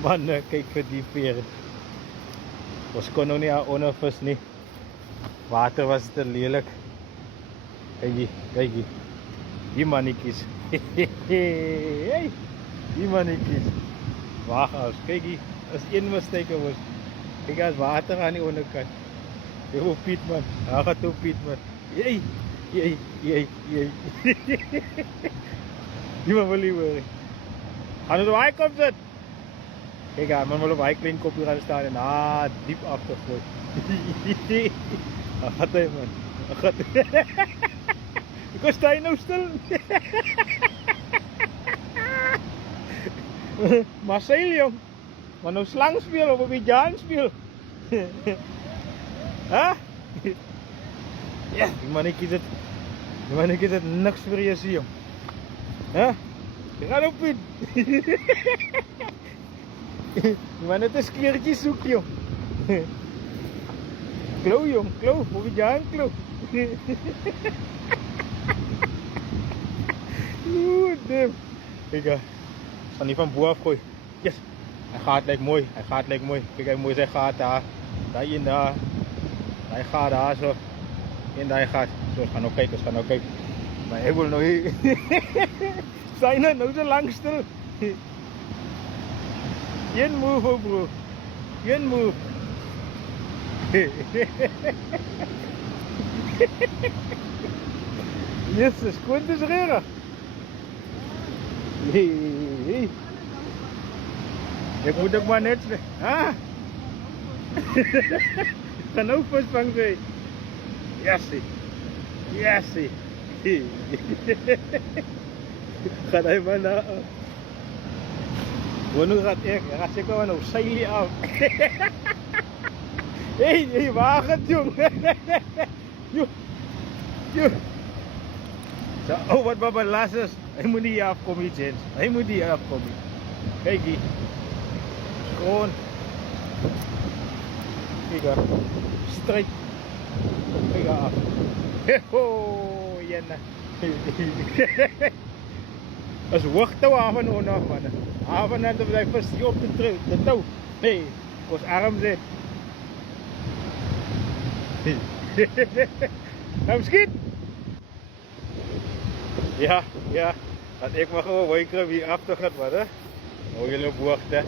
Man, kyk vir die veer. Ons kon nog nie haar ondervis nie. Water was te lelik. Kyk hier. Die mannetjies. Hey, die mannetjies. Wag as, kyk hier. Is een mistake was. Kyk as water aan die onderkant. Jy Piet man. Daar gaan toe Piet man. Hey. Die man wil nie hoor. Gaan ons waai kom sit. Kijk aan, man wil op een klein kopje gaan staan en diep afgegooid. Daar gaat hij man. Daar gaat hij. Ik sta je nou stil. Marcel jong. Maar nou slang speel of een beetje aan speel. Huh? Ja, die mannetjie is het niks voor je zie jong. Huh? Je gaat op Piet. Man, het is keertje zoek jong. Klou jong, klou, hoe je aan klou. Oeh, damn. Kijk, ik ga niet van boven afgooien. Yes, hij gaat lijkt mooi, Kijk, hij mooi zijn gaat daar. Daar in daar. Hij gaat daar zo. In daar gaat. Zo, we gaan nou kijken, Maar hij wil nog hier. Zijn er nou zo lang stil? Geen move, oh bro. Geen move. Jezus, quantos rera. Hey. Ik moet ook maar net. Ah. Ga nou vastvangen bij. Jassie. Ga hij maar naar. Wanneer gaat ik? Hij gaat zeker wel nou zeilie af. Hey, waar gaat jong? Joh. Zo, oh wat baba laat is. Hij moet niet afkomen, Jens. Hij moet niet afkomen. Kijk hier. Gewoon. Kijk daar. Strijk. Kijk daar af. Oh, Jenna. Dat is wachten aan nog man. Avond en dan blijf je op de touw. Nee, ons arm zit. Nou schiet. Ja. Dat ik maar gewoon wijken wie af te gaan worden. Hou jullie op wachten.